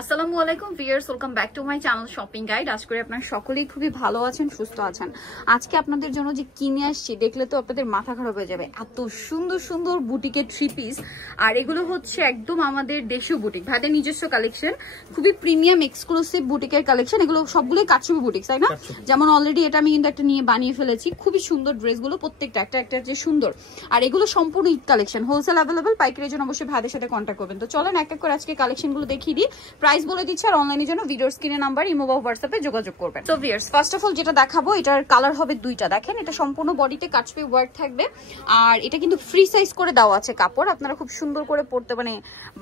আসসালামু আলাইকুম viewers, welcome back to my channel shopping guide. আশা করি আপনারা সকলেই খুবই ভালো আছেন, সুস্থ আছেন। আজকে আপনাদের জন্য যে কিনে আসছি দেখলে তো আপনাদের মাথা খারাপ হয়ে যাবে। এত সুন্দর সুন্দর বুটিকের থ্রি পিস, আর এগুলো হচ্ছে একদম আমাদের দেশীয় বুটিক, ভাইদের নিজস্ব কালেকশন, খুবই প্রিমিয়াম এক্সক্লুসিভ বুটিকের কালেকশন। এগুলো সবগুলোই কাটছবি বুটিক, তাই না? যেমন অলরেডি এটা আমি কিন্তু একটা নিয়ে বানিয়ে ফেলেছি। খুবই সুন্দর ড্রেসগুলো, প্রত্যেকটা একটা একটা যে সুন্দর। আর এগুলো সম্পূর্ণ ঈদ কালেকশন, হোলসেল অ্যাভেলেবল, পাইকারির জন্য অবশ্যই ভাইদের সাথে কন্ট্যাক্ট করবেন। তো চলেন এক এক করে আজকে কালেকশনগুলো দেখিয়ে দিই, প্রাইস বলে দিচ্ছি, আর অনলাইনের জন্য ভিডিওর স্ক্রিনে নাম্বার, ইমো বা হোয়াটসঅ্যাপে যোগাযোগ করবেন। তো ভিউয়ার্স, ফার্স্ট অফ অল যেটা দেখাবো, এটার কালার হবে দুইটা। দেখেন, এটা সম্পূর্ণ বডিতে কাটছবি ওয়ার্ক থাকবে, আর এটা কিন্তু ফ্রি সাইজ করে দেওয়া আছে কাপড়। আপনারা খুব সুন্দর করে পরতে, মানে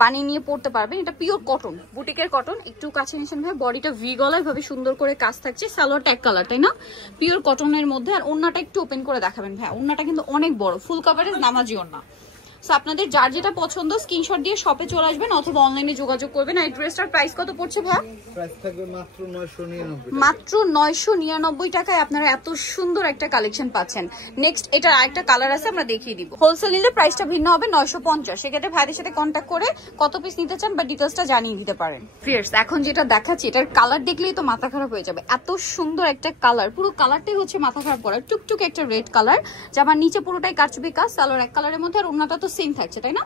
বানিয়ে নিয়ে পরতে পারবেন। এটা পিওর কটন, বুটিকের কটন। একটু কাছে নিয়েছেন ভাই, বডিটা ভি গলায় ভাবে সুন্দর করে কাজ থাকছে। সালোয়ার ট্যাগ কালার, তাই না? পিওর কটনের মধ্যে। আর ওন্নাটা একটু ওপেন করে দেখাবেন ভাই, ওন্নাটা কিন্তু অনেক বড়, ফুল কভারেজ নামাজি ওন্না। সো আপনাদের যার যেটা পছন্দ স্ক্রিনশট দিয়ে শপে চলে আসবেন অথবা অনলাইনে যোগাযোগ করবেন। আর এই ড্রেসটার প্রাইস কত পড়ছে ভাই? প্রাইস থাকবে মাত্র 999 মাত্র 999 টাকায় আপনারা এত সুন্দর একটা কালেকশন পাচ্ছেন। নেক্সট এটার আরেকটা কালার আছে, আমরা দেখিয়ে দিব। হোলসেল নিলে প্রাইসটা ভিন্ন হবে 950। সেক্ষেত্রে ভাইদের সাথে কন্ট্যাক্ট করে কত পিস নিতে চান বা ডিটেইলসটা জানিয়ে দিতে পারেন। ফ্রেন্ডস, এখন যেটা দেখাচ্ছি এটার কালার দেখলেই তো মাথা খারাপ হয়ে যাবে। এত সুন্দর একটা কালার, পুরো কালারটাই হচ্ছে মাথা খারাপ করা। টুকটুক একটা রেড কালার, জামার নিচে পুরোটাই কাটছবি কাজ, সালোয়ার এক কালারের মধ্যে, আর ওন্নাটা তো সেম থাকছে, তাই না?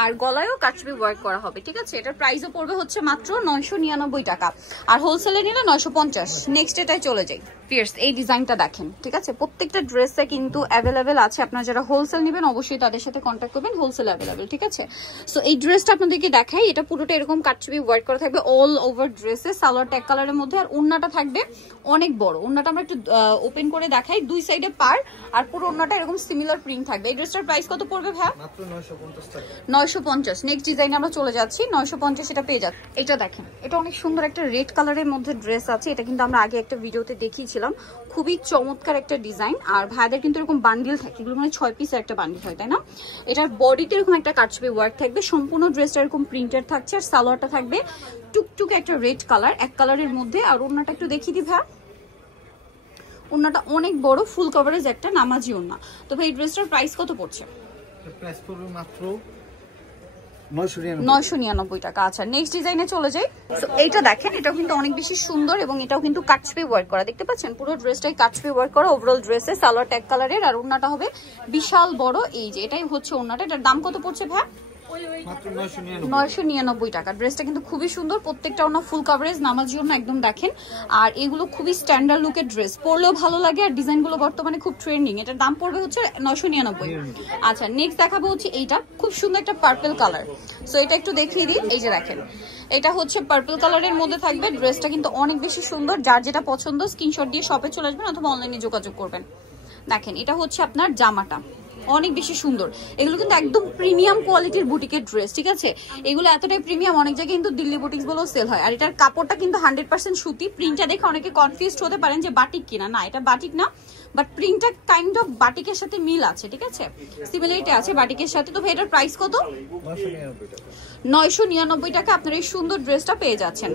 আর গলায়ও কাটছবি ওয়ার্ক করা হবে, ঠিক আছে? এটার প্রাইসও পড়বে হচ্ছে মাত্র 999 টাকা, আর হোলসেলে নিলে 950। নেক্সট এটাই চলে যাই। ফিয়ার্স, এই ডিজাইনটা দেখেন, ঠিক আছে? প্রত্যেকটা ড্রেসে কিন্তু অ্যাভেলেবেল আছে। আপনারা যারা হোলসেল নেবেন অবশ্যই তাদের সাথে কন্ট্যাক্ট করবেন, হোলসেল অ্যাভেলেবেল, ঠিক আছে? সো এই ড্রেসটা আপনাদেরকে দেখাই। এটা পুরোটা এরকম কাটছবি ওয়ার্ক করা থাকবে অল ওভার ড্রেসে, সালোয়ার ট্যাগ কালারের মধ্যে, আর ওন্নাটা থাকবে অনেক বড়। ওন্নাটা আমরা একটু ওপেন করে দেখাই, দুই সাইডে পার, আর পুরো ওন্নাটা এরকম সিমিলার প্রিন্ট থাকবে। এই ড্রেসটার প্রাইস কত পড়বে ভাই? মাত্র 950 টাকা। 950। নেক্সট ডিজাইনে আমরা চলে যাচ্ছি, 950 এটা পেয়ে যাচ্ছে। এটা দেখেন, এটা অনেক সুন্দর একটা রেড কালারের মধ্যে ড্রেস আছে। এটা কিন্তু আমরা আগে একটা ভিডিওতে দেখিয়েছিলাম, খুবই চমৎকার একটা ডিজাইন। আর ভাইদের কিন্তু এরকম বান্ডিল থাকে, এগুলো মানে 6 পিসের একটা বান্ডিল হয়, তাই না? এটার বডিতে এরকম একটা কাটছবি ওয়ার্ক থাকবে, সম্পূর্ণ ড্রেসটা এরকম প্রিন্টেড থাকছে, আর সালোয়ারটা থাকবে টুকটুকে একটা রেড কালার, এক কালারের মধ্যে। আর ওন্নাটা একটু দেখিয়ে দিই ভাই, ওন্নাটা অনেক বড়, ফুল কভারেজ একটা নামাজি ওন্না। তো ভাই এই ড্রেসটার প্রাইস কত পড়ছে? প্রাইস পড়বে মাত্র 999 টাকা। আচ্ছা, নেক্সট ডিজাইনে চলে যাই। সো এইটা দেখেন, এটাও কিন্তু অনেক বেশি সুন্দর, এবং এটাও কিন্তু কাটছবি ওয়ার্ক করা, দেখতে পাচ্ছেন? পুরো ড্রেসটাই কাটছবি ওয়ার্ক করা ওভারঅল ড্রেসে, সালোয়ার ট্যাগ কালারের, আর ওন্নাটা হবে বিশাল বড়। এই যে এটাই হচ্ছে ওন্নাটা। এটার দাম কত পড়ছে ভাই? মাত্র 999 999 টাকা। ড্রেসটা কিন্তু খুবই সুন্দর, প্রত্যেকটা ওনা ফুল কভারেজ নামাজি ওনা, একদম দেখেন। আর এগুলো খুবই স্ট্যান্ডার্ড লুকের ড্রেস, পরলেও ভালো লাগে, আর ডিজাইনগুলো বর্তমানে খুব ট্রেন্ডিং। এটার দাম পড়বে হচ্ছে 999। আচ্ছা, নেক্সট দেখাবো হচ্ছে এইটা, খুব সুন্দর একটা পার্পল কালার। সো এটা একটু দেখিয়ে দিই। এই যে দেখেন, এটা হচ্ছে পার্পল কালারের মধ্যে থাকবে। ড্রেসটা কিন্তু অনেক বেশি সুন্দর, যার যেটা পছন্দ স্ক্রিনশট দিয়ে শপে চলে আসবেন অথবা অনলাইনে যোগাযোগ করবেন। দেখেন, এটা হচ্ছে আপনার জামাটা, অনেক বেশি সুন্দর। এগুলো কিন্তু একদম প্রিমিয়াম কোয়ালিটির বুটিকের ড্রেস, ঠিক আছে? এগুলো এতটাই প্রিমিয়াম, অনেক জায়গায় কিন্তু দিল্লি বুটিক্স বলেও সেল হয়। আর এটার কাপড়টা কিন্তু 100% সুতি। প্রিন্টটা দেখে অনেকে কনফিউজড হতে পারেন যে বাটিক কিনা, না এটা বাটিক না, বাট প্রিন্টটা কাইন্ড অফ বাটিকের সাথে মিল আছে, ঠিক আছে? সিমিলারিটি আছে বাটিকের সাথে। তো ভাই এটার প্রাইস কত? 999 টাকা আপনারা এই সুন্দর ড্রেসটা পেয়ে যাচ্ছেন।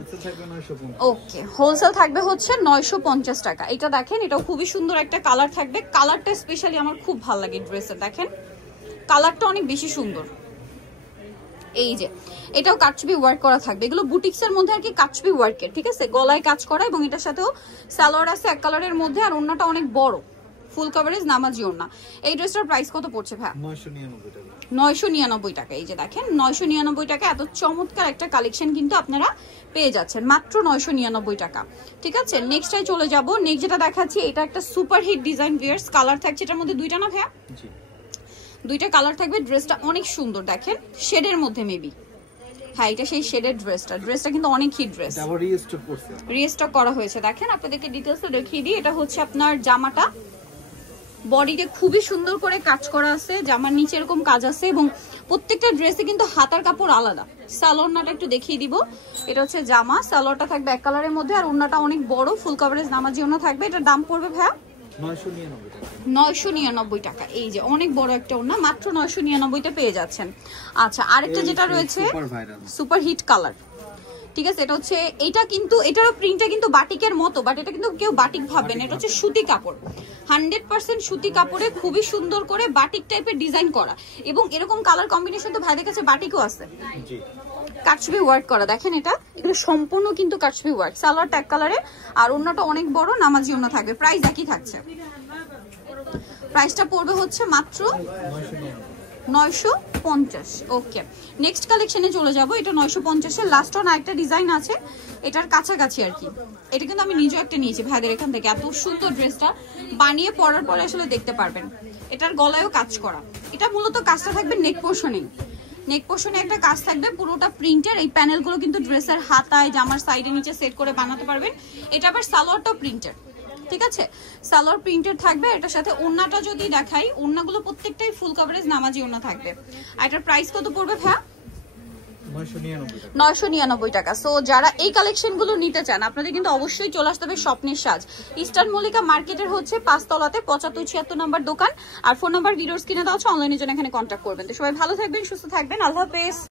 ওকে, হোলসেল থাকবে হচ্ছে 950 টাকা। এটা দেখেন, এটাও খুবই সুন্দর একটা কালার থাকবে। কালারটা স্পেশালি আমার খুব ভালো লাগে ড্রেসে, দেখেন কালারটা অনেক বেশি সুন্দর। এই যে এটাও কাটছবি ওয়ার্ক করা থাকবে, এগুলো বুটিক্সের মধ্যে আর কি কাটছবি ওয়ার্কের, ঠিক আছে? গলায় কাজ করা, এবং এটার সাথেও সালোয়ার আছে এক কালারের মধ্যে, আর ওন্নাটা অনেক বড়, ফুল কভারেজ নামাজি ওন্না। এই ড্রেসটার প্রাইস কত পড়ছে ভাই? 999 টাকা। 999 টাকা। এই যে দেখেন, 999 টাকা এত চমৎকার একটা কালেকশন কিন্তু আপনারা পেয়ে যাচ্ছেন মাত্র 999 টাকা, ঠিক আছে? নেক্সটটাই চলে যাব। নেক্সট যেটা দেখাচ্ছি, এটা একটা super hit design viewers. Colour থাকছে এটার মধ্যে দুইটা, না ভাইয়া? জি, দুইটা কালার থাকবে। ড্রেসটা অনেক সুন্দর, দেখেন শেডের মধ্যে মেবি। হ্যাঁ, এটা সেই শেডের ড্রেসটা কিন্তু অনেক হিট ড্রেস, রিস্টক করা হয়েছে। দেখেন, আপনাদেরকে ডিটেইলসে দেখিয়ে দিই। এটা হচ্ছে আপনার জামাটা, বডিতে খুবই সুন্দর করে কাজ করা আছে, জামার নিচে এরকম কাজ আছে, এবং প্রত্যেকটা ড্রেসে কিন্তু হাতার কাপড় আলাদা। সালোয়ারটা একটু দেখিয়ে দিব। এটা হচ্ছে জামা, সালোয়ারটা থাকবে এক কালারের মধ্যে, আর ওন্নাটা অনেক বড়, ফুল কভারেজ নামাজি ওন্না থাকবে। এটার দাম পড়বে ভাইয়া 999 টাকা। এই যে অনেক বড় একটা ওন্না, মাত্র 999 তে পেয়ে যাচ্ছেন। আচ্ছা, আরেকটা যেটা রয়েছে সুপার হিট কালার, ঠিক আছে? এটা হচ্ছে, এটা কিন্তু এটারও প্রিন্টটা কিন্তু বাটিকের মতো, বাট এটা কিন্তু কেউ বাটিক ভাববেন, এটা হচ্ছে সুতি কাপড়, 100% সুতি কাপড়ে খুবই সুন্দর করে বাটিক টাইপের ডিজাইন করা, এবং এরকম কালার কম্বিনেশন তো ভাইদের কাছে বাটিকও আছে। কাটছবি ওয়ার্ক করা, দেখেন এটা এগুলো সম্পূর্ণ কিন্তু কাটছবি ওয়ার্ক, সালোয়ার ট্যাগ কালারে, আর ওন্নাটা অনেক বড় নামাজি ওন্না থাকবে। প্রাইস একই থাকছে, প্রাইসটা পড়বে হচ্ছে মাত্র 950। ওকে, নেক্সট কালেকশনে চলে যাব। এটা 950 এর লাস্ট অন আরেকটা ডিজাইন আছে, এটার কাছাকাছি আর কি। এটা কিন্তু আমি নিজেও একটা নিয়েছি ভাইদের এখান থেকে। এত সুন্দর ড্রেসটা, বানিয়ে পরার পরে আসলে দেখতে পারবেন। এটার গলায়ও কাজ করা, এটা মূলত কাজটা থাকবে নেক পোর্শনে, নেক পোর্শনে একটা কাজ থাকবে পুরোটা প্রিন্টের। এই প্যানেলগুলো কিন্তু ড্রেসের হাতায় জামার সাইডে নিচে সেট করে বানাতে পারবেন। এটা আবার সালোয়ারটাও প্রিন্টের, ঠিক আছে, সালোয়ার প্রিন্টেড থাকবে। এটার সাথে ওন্নাটা যদি দেখাই, ওন্নাগুলো প্রত্যেকটাই ফুল কভারেজ নামাজি ওন্না থাকবে। আর এটার প্রাইস কত পড়বে ভাইয়া? 999 টাকা। সো যারা এই কালেকশনগুলো নিতে চান আপনাদের কিন্তু অবশ্যই চলে আসতে হবে স্বপ্নের সাজ, ইস্টার্ন মল্লিকা মার্কেটের হচ্ছে 5 তলাতে 7576 নম্বর দোকান। আর ফোন নাম্বার ভিডিওর স্ক্রিনে দেওয়া আছে, অনলাইনের জন্য এখানে কন্ট্যাক্ট করবেন। তো সবাই ভালো থাকবেন, সুস্থ থাকবেন, আল্লাহ হাফেজ।